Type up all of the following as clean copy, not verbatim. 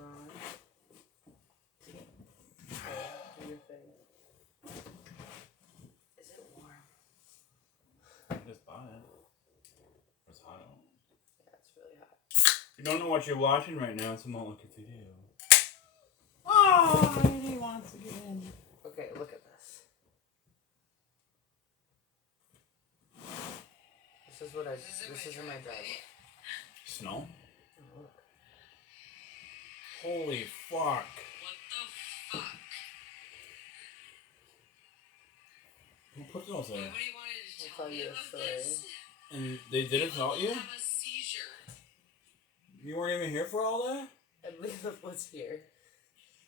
on. Oh, do your thing. Is it warm? I just bought it. It's hot out. Yeah, it's really hot. If you don't know what you're watching right now, it's a Molten video. Oh, he wants to get in. Okay, look at this. This is what I. This is in my driveway. Snow? Oh, look. Holy fuck. What the fuck? Who put those there? Nobody wanted to I'll tell me you a about story. this? And they did it without you? Have a seizure. You weren't even here for all that? And Lila was here.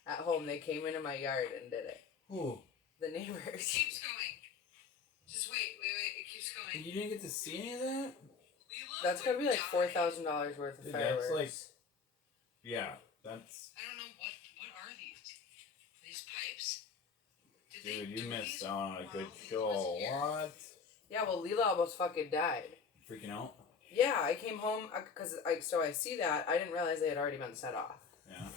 At home, they came into my yard and did it. Who? The It neighbors. keeps going. Just wait. It keeps going. You didn't get to see any of that? Lila That's gonna be would like die. $4,000 worth of Dude, fireworks. that's like... Yeah, that's... I don't know what are these? These pipes? Did Dude, they you do missed these out on a good while Lila show. wasn't here? What? Yeah, well, Lila almost fucking died. Freaking out? Yeah, I came home because I see that I didn't realize they had already been set off. Yeah.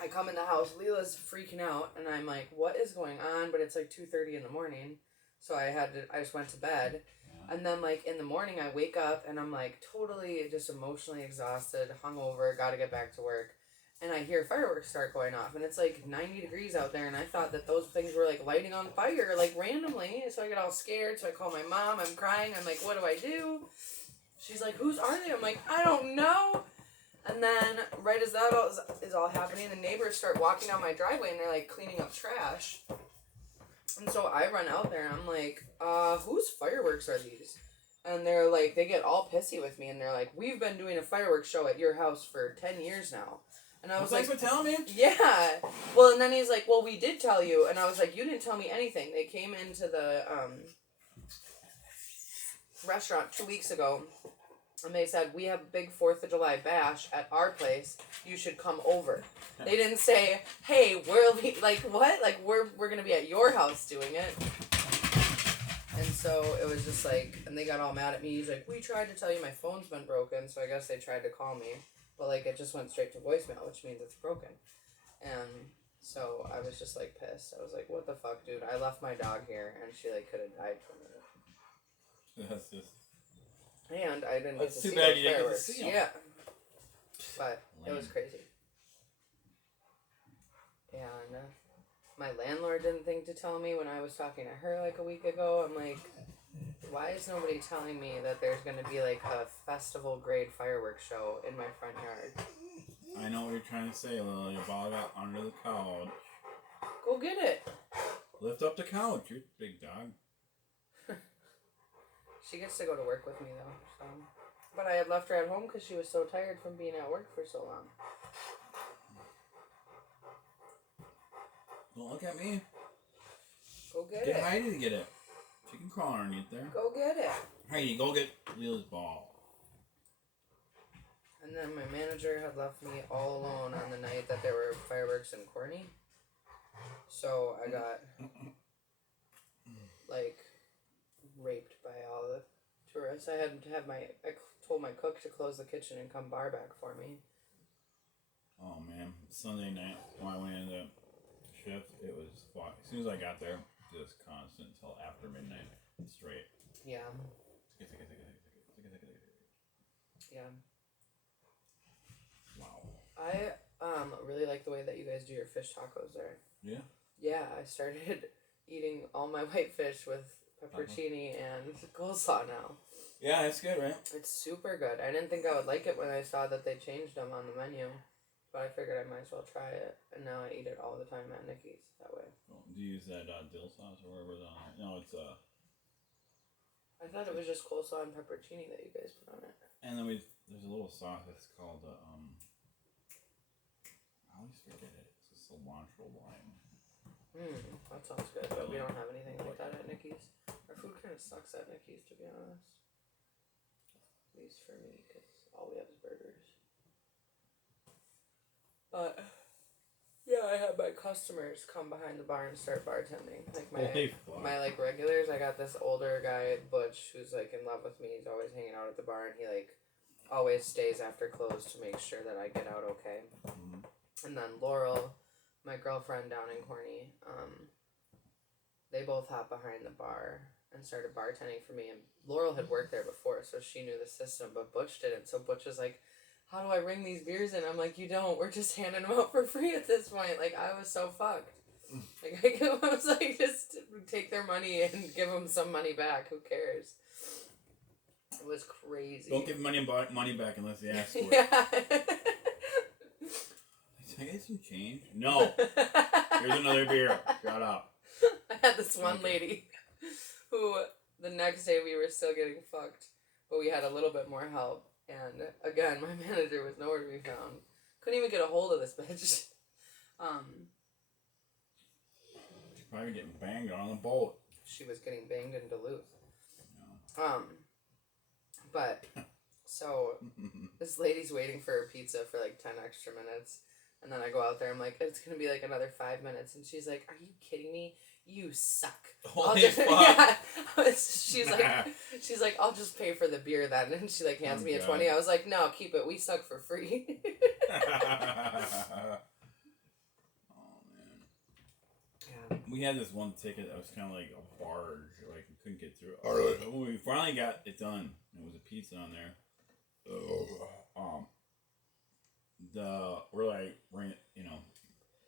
I come in the house, Lila's freaking out, and I'm like, "What is going on?" But it's like 2:30 in the morning, so I just went to bed, Yeah. and then like in the morning I wake up and I'm like totally just emotionally exhausted, hungover, got to get back to work, and I hear fireworks start going off, and it's like 90 degrees out there, and I thought that those things were like lighting on fire like randomly, so I get all scared, so I call my mom, I'm crying, I'm like, "What do I do?" She's like, "Whose are they?" I'm like, "I don't know." And then, right as that is all happening, the neighbors start walking down my driveway and they're like cleaning up trash. And so I run out there and I'm like, whose fireworks are these? And they're like, they get all pissy with me and they're like, "We've been doing a fireworks show at your house for 10 years now. And I was Thanks like, for telling me. yeah. Well, and then he's like, "Well, we did tell you." And I was like, "You didn't tell me anything." They came into the restaurant 2 weeks ago. And they said, "We have a big 4th of July bash at our place. You should come over." They didn't say, "Hey, like what? Like we're gonna be at your house doing it." And so it was just like, and they got all mad at me. He's like, "We tried to tell you my phone's been broken," so I guess they tried to call me, but like it just went straight to voicemail, which means it's broken. And so I was just like pissed. I was like, "What the fuck, dude? I left my dog here, and she like could have died from it." That's just... And I didn't get That's to too see bad those you didn't get to fireworks. see 'em. Yeah. But it was Lame. crazy. Yeah, and my landlord didn't think to tell me when I was talking to her like a week ago. I'm like, why is nobody telling me that there's going to be like a festival grade fireworks show in my front yard? I know what you're trying to say, Lily. Your ball got under the couch. Go get it. Lift up the couch, you big dog. She gets to go to work with me though. So. But I had left her at home because she was so tired from being at work for so long. Don't look at me. Go get Get it. Heidi to get it. She can crawl underneath there. Go get it. Heidi, go get Lila's ball. And then my manager had left me all alone on the night that there were fireworks in Corny. So I got, like, raped by all the tourists. I told my cook to close the kitchen and come bar back for me. Oh man, Sunday night when I went into shift, it was fun. As soon as I got there, just constant until after midnight, straight. Yeah. Yeah. Wow. I really like the way that you guys do your fish tacos there. Yeah. Yeah, I started eating all my white fish with pepperoni and coleslaw now. Yeah, it's good, right? It's super good. I didn't think I would like it when I saw that they changed them on the menu, but I figured I might as well try it, and now I eat it all the time at Nikki's that way. Oh, do you use that dill sauce or whatever's on it? No, it's I thought it was just coleslaw and pepperoni that you guys put on it. and then there's a little sauce that's called I always forget it. It's a cilantro lime. That sounds good, but we don't have anything like that at Nikki's. Our food kind of sucks at Nikki's, to be honest. At least for me, because all we have is burgers. But, yeah, I had my customers come behind the bar and start bartending. Like, my like, regulars, I got this older guy, Butch, who's, like, in love with me. He's always hanging out at the bar, and he, like, always stays after close to make sure that I get out okay. Mm-hmm. And then Laurel, my girlfriend down in Corny, they both hopped behind the bar and started bartending for me. And Laurel had worked there before, so she knew the system, but Butch didn't. So Butch was like, how do I bring these beers in? I'm like, you don't. We're just handing them out for free at this point. Like, I was so fucked. Like, I was like, just take their money and give them some money back. Who cares? It was crazy. Don't give money back unless they ask for it. Yeah. Can I get some change? No. Here's another beer. Shut up. I had this one lady who the next day we were still getting fucked, but we had a little bit more help. And again, my manager was nowhere to be found. Couldn't even get a hold of this bitch. She's probably getting banged on the boat. She was getting banged in Duluth. No. But so this lady's waiting for her pizza for like 10 extra minutes. And then I go out there, I'm like, it's going to be like another 5 minutes. And she's like, are you kidding me? You suck. Holy fuck. Yeah. She's like, I'll just pay for the beer then. And she like hands me a 20. I was like, no, keep it. We suck for free. Oh, man. Yeah. We had this one ticket that was kind of like a barge. Like, we couldn't get through. When we finally got it done, there was a pizza on there. We're like, you know,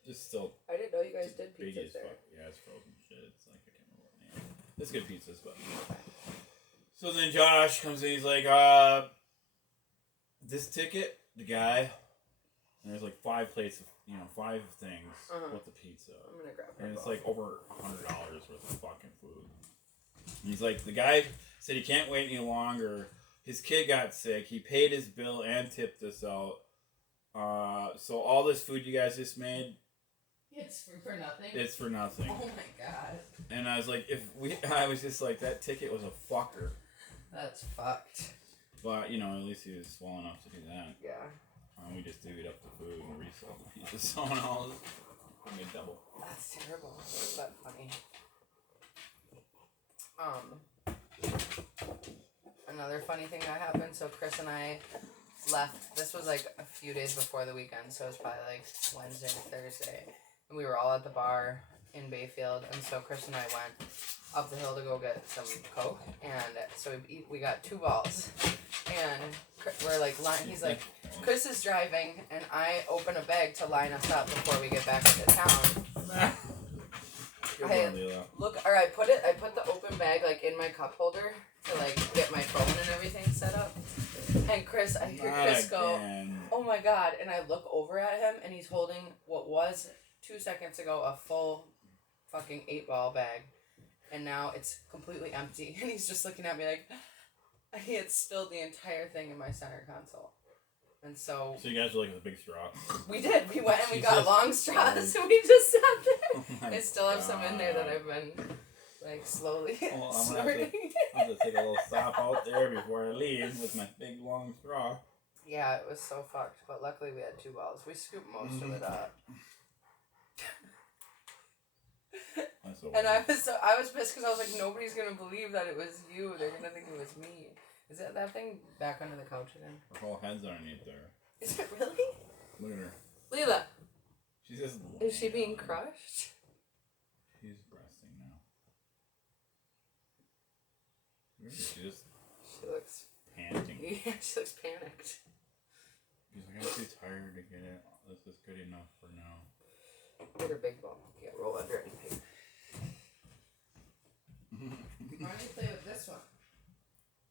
just still. I didn't know you guys did pizzas there. Yeah, it's frozen shit. It's like, I can't remember what name. It's good pizzas, but. So then Josh comes in, he's like, this ticket, the guy, and there's like 5 plates of, 5 things with the pizza. I'm gonna grab her. And it's like over $100 worth of fucking food. And he's like, the guy said he can't wait any longer. His kid got sick. He paid his bill and tipped us out. So all this food you guys just made, it's for nothing. It's for nothing. Oh my god. And I was like, I was just like, that ticket was a fucker. That's fucked. But at least he was well enough to do that. Yeah. We just divvied up the food and resold the pizza to someone else. We made double. That's terrible, but funny. Another funny thing that happened. So Chris and I left. This was like a few days before the weekend, so it was probably like Wednesday or Thursday, and we were all at the bar in Bayfield. And so Chris and I went up the hill to go get some Coke, and so we got 2 balls, and we're like he's like, Chris is driving, and I open a bag to line us up before we get back into town. I put the open bag like in my cup holder to like get my phone and everything set up. And I hear Chris go, oh my god, and I look over at him and he's holding what was 2 seconds ago a full fucking 8-ball bag, and now it's completely empty, and he's just looking at me like he had spilled the entire thing in my center console. And so you guys were like with a big straw. We did. We went and we got long straws, and we just sat there. I still have some in there that I've been like slowly snorting. I'm gonna take a little stop out there before I leave with my big long straw. Yeah, it was so fucked, but luckily we had 2 balls. We scooped most of it up. And I was pissed because I was like, nobody's gonna believe that it was you. They're gonna think it was me. Is that thing back under the couch again? Her whole head's underneath there. Is it really? Look at her. Leela. She's just. Is she being crushed? She's breasting now. She looks panting. Yeah, she looks panicked. She's like, I'm too tired to get it. This is good enough for now. Get her big ball. Yeah, roll under it and pick. Why don't you play with this one?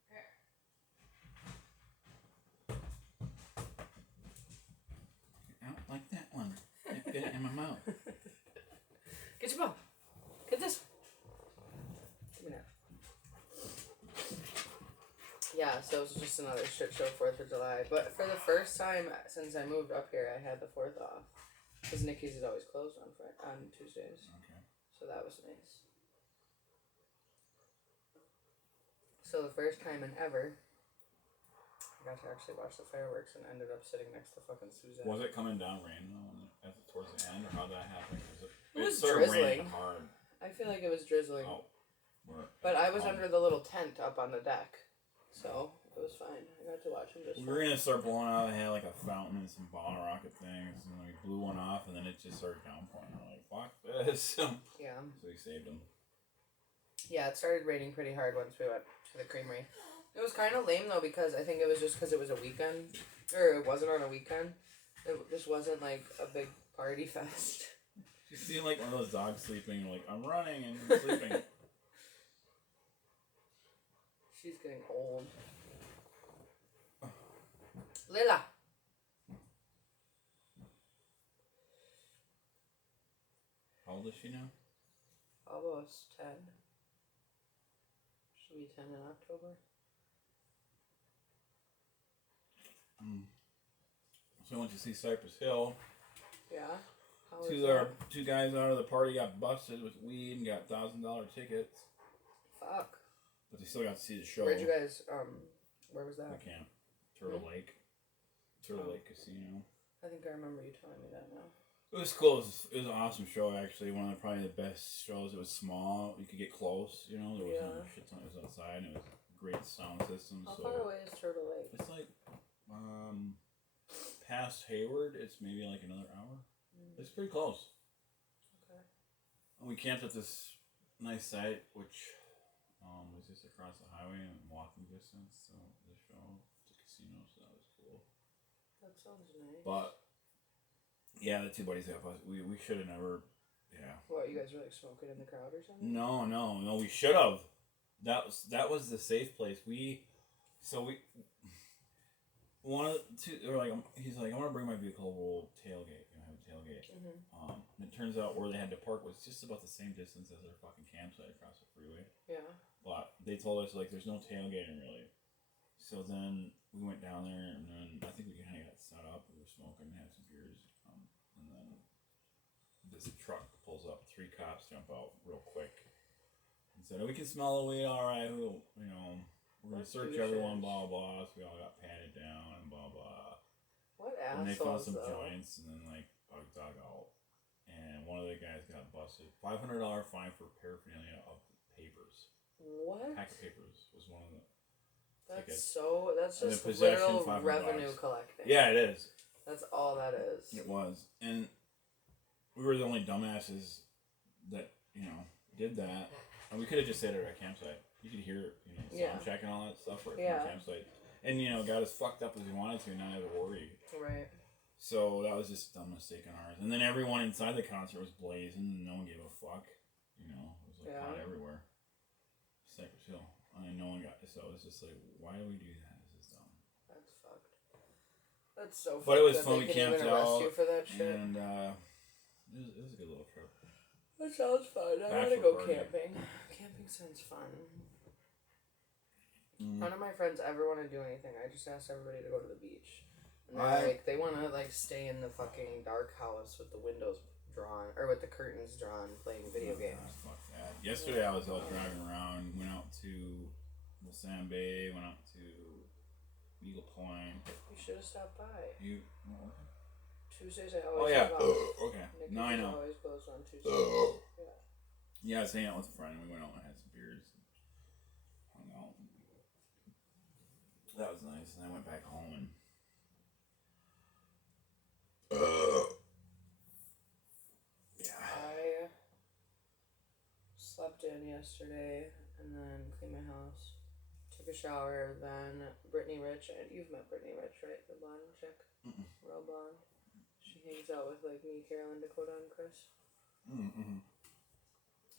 Here. I don't like that one. I fit it in my mouth. Get your ball. Get this one. Give me that. Yeah, so it was just another shit show 4th of July. But for the first time since I moved up here, I had the 4th off. Because Nikki's is always closed on Tuesdays. Okay. So that was nice. So the first time in ever, I got to actually watch the fireworks and ended up sitting next to fucking Suzanne. Was it coming down rain though towards the end, or how did that happen? It was sort drizzling. Of hard. I feel like it was drizzling. Oh. But I was under the little tent up on the deck. So it It was fine. I got to watch him just We were gonna start blowing out. It had like a fountain and some bottle rocket things, and we blew one off, and then it just started downpouring. We're like, fuck this. Yeah. So we saved them. Yeah, it started raining pretty hard once we went to the creamery. It was kind of lame though because I think it was just because it was a weekend, or it wasn't on a weekend. It just wasn't like a big party fest. You see like one of those dogs sleeping, you're like, I'm running and sleeping. She's getting old. Lila. How old is she now? Almost 10. She'll be 10 in October. So I went to see Cypress Hill. Yeah. How was that? Two guys out of the party got busted with weed and got $1,000 tickets. Fuck. But they still got to see the show. Where'd you guys, where was that? I can't. Turtle Lake. Turtle Lake Casino. I think I remember you telling me that now. It was cool. It was an awesome show, actually. One of probably the best shows. It was small. You could get close, you know. There wasn't a shit ton. It was outside, and it was a great sound system. How far away is Turtle Lake? It's like, past Hayward, it's maybe like another hour. It's pretty close. Okay. And we camped at this nice site, which was just across the highway and walking distance to the show, the casino, so that was cool. That sounds nice. But yeah, the two buddies have us. We should have never. Yeah. What, you guys were like smoking in the crowd or something? No. We should have. That was the safe place. One of the two, or like, he's like, I want to bring my vehicle. We'll tailgate. You know, have a tailgate. Mm-hmm. And it turns out where they had to park was just about the same distance as their fucking campsite across the freeway. Yeah. But they told us like there's no tailgating really. So then we went down there, and then I think we kind of got set up. We were smoking, had some beers, and then this truck pulls up. 3 cops jump out real quick and said, "Oh, we can smell the weed, all right. We're gonna search everyone, blah blah." So we all got patted down and blah blah. What assholes? And they found some though. joints, and then like dug out. And one of the guys got busted. $500 fine for paraphernalia of papers. What? Pack of papers was one of the. That's And just the possession, literal $500. revenue collecting. Yeah, it is. That's all that is. It was. And we were the only dumbasses that, did that. And we could have just stayed at our campsite. You could hear, sound check and all that stuff right from our campsite. And, got as fucked up as we wanted to and not have to worry. Right. So that was just a dumb mistake on ours. And then everyone inside the concert was blazing and no one gave a fuck. It was like hot everywhere. Cypress Hill. And no one got it. So it was just like, why do we do that? This is dumb. That's fucked. That's so fucked. But it was that fun. they We can camped even arrest out. you for that shit. And it was a good little trip. That sounds fun. I want to Bachelor go party. camping. Camping sounds fun. Mm. None of my friends ever want to do anything. I just ask everybody to go to the beach. And they want to stay in the fucking dark house with the windows drawn, or with the curtains drawn, playing video games. Fuck that. Yesterday I was out driving around, went out to Lasan Bay, went out to Eagle Point. You should have stopped by. Tuesdays I Oh always yeah. have off. Okay. Nikki's No, I know. always closed on Tuesdays. Yeah, I was hanging out with a friend and we went out and had some beers and hung out. That was nice. And I went back home and I slept in yesterday and then cleaned my house. Took a shower, then Brittany Rich, and you've met Brittany Rich, right? The blonde chick? Mm-mm. Real blonde. She hangs out with me, Carolyn, Dakota, and Chris. Mm-hmm.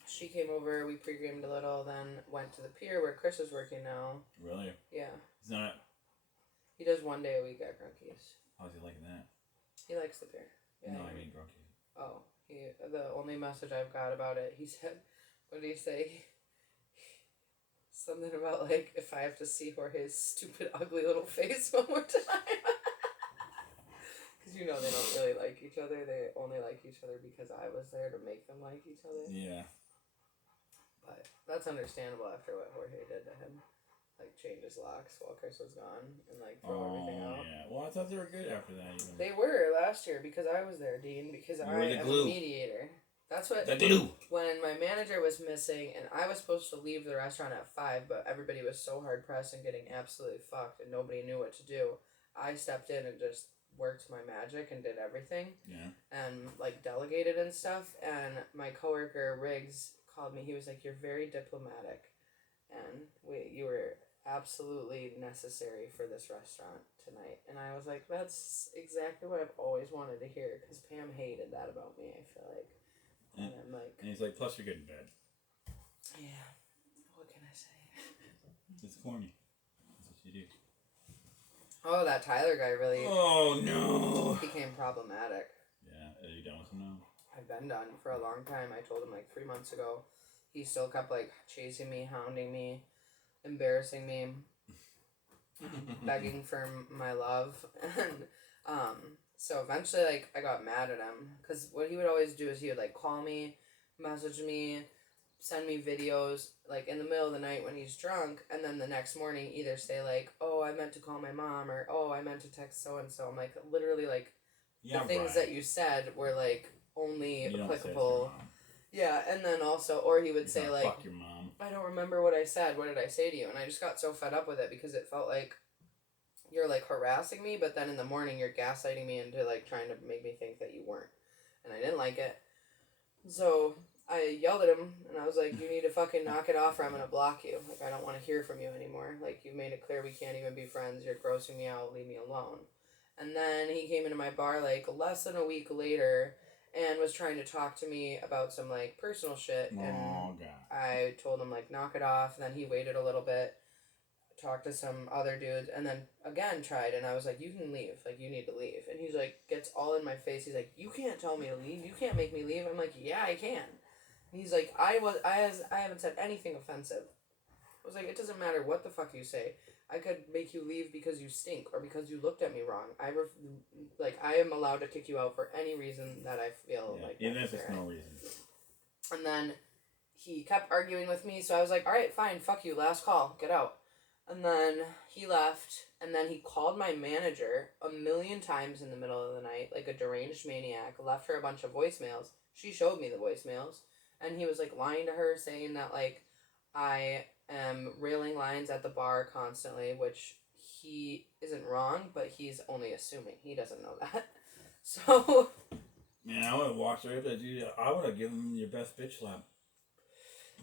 She came over, we pre-gamed a little, then went to the pier where Chris is working now. Really? Yeah. He's not. He does 1 day a week at Grunky's. How's he liking that? He likes the pier. Yeah, No, I mean Grunky. Oh, the only message I've got about it, he said, what did he say? Something about, if I have to see Jorge's stupid, ugly little face one more time. Because, they don't really like each other. They only like each other because I was there to make them like each other. Yeah. But that's understandable after what Jorge did to him. Change his locks while Chris was gone and, throw everything out. Yeah. Well, I thought they were good after that, even. They were last year because I was there, Dean, because I am a mediator. That's what. That they do. When my manager was missing and I was supposed to leave the restaurant at 5, but everybody was so hard pressed and getting absolutely fucked and nobody knew what to do, I stepped in and just worked my magic and did everything. Yeah. And like delegated and stuff. And my coworker Riggs called me. He was like, "You're very diplomatic, and you were absolutely necessary for this restaurant tonight." And I was like, "That's exactly what I've always wanted to hear." Because Pam hated that about me. I feel like. And I'm like, and he's like, plus you're good in bed. yeah, what can I say? It's corny. That's what you do. Oh, that Tyler guy really became problematic. Yeah, are you done with him now? I've been done for a long time. I told him like 3 months ago. He still kept like chasing me, hounding me, embarrassing me, begging for my love. And so eventually like I got mad at him because what he would always do is he would like call me, message me, send me videos like in the middle of the night when he's drunk, and then the next morning either say like, "Oh, I meant to call my mom," or "Oh, I meant to text so and so." I'm like, literally like the things that you said were like only applicable. Yeah, and then also, or he would say like, "Fuck your mom." I don't remember what I said. What did I say to you? And I just got so fed up with it because it felt like you're like harassing me, but then in the morning you're gaslighting me into like trying to make me think that you weren't, and I didn't like it. So I yelled at him and I was like, "You need to fucking knock it off or I'm gonna block you. Like I don't want to hear from you anymore. Like you made it clear we can't even be friends. You're grossing me out. Leave me alone." And then he came into my bar like less than a week later and was trying to talk to me about some like personal shit. And I told him like knock it off. And then he waited a little bit, talked to some other dudes, and then again tried. And I was like, "You can leave. Like you need to leave." And he's like, gets all in my face. He's like, "You can't tell me to leave. You can't make me leave." I'm like, "Yeah, I can." And he's like, I haven't said anything offensive." I was like, "It doesn't matter what the fuck you say. I could make you leave because you stink or because you looked at me wrong. I am allowed to kick you out for any reason that I feel like even if necessary." there's no reason. And then he kept arguing with me, so I was like, "All right, fine, fuck you, last call, get out." And then he left, and then he called my manager a million times in the middle of the night, like a deranged maniac, left her a bunch of voicemails. She showed me the voicemails, and he was like lying to her, saying that like I am railing lines at the bar constantly, which he isn't wrong, but he's only assuming. He doesn't know that. So... Man, I would have walked right up to you. I would have given him your best bitch slap.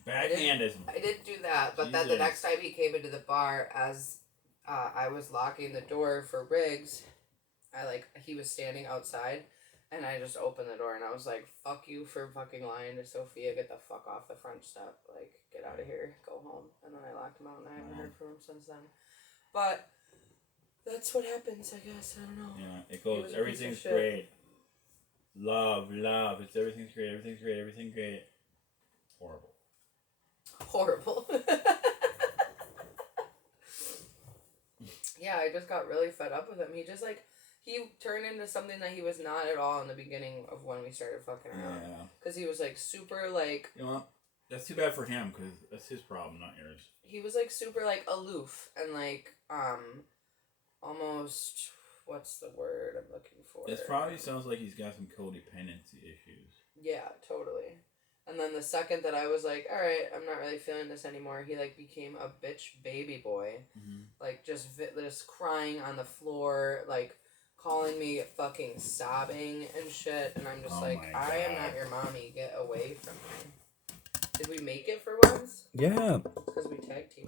Backhanded. I did do that, but then the next time he came into the bar, as I was locking the door for Riggs, he was standing outside, and I just opened the door, and I was like, "Fuck you for fucking lying to Sophia, get the fuck off the front step, like, get out of here, go home." And then I locked him out, and I haven't heard from him since then. But that's what happens, I guess, I don't know. Yeah, it goes, everything's great. Love, it's everything's great. Horrible. Yeah, I just got really fed up with him. He just he turned into something that he was not at all in the beginning of when we started fucking around. Yeah. Because he was super You know what? That's too bad for him because that's his problem, not yours. He was super aloof and almost, what's the word I'm looking for? It probably sounds like he's got some codependency issues. Yeah, totally. And then the second that I was like, all right, I'm not really feeling this anymore, he became a bitch baby boy. Mm-hmm. Just crying on the floor, calling me fucking sobbing and shit. And I'm just I am not your mommy. Get away from me. Did we make it for once? Yeah. Because we tag team.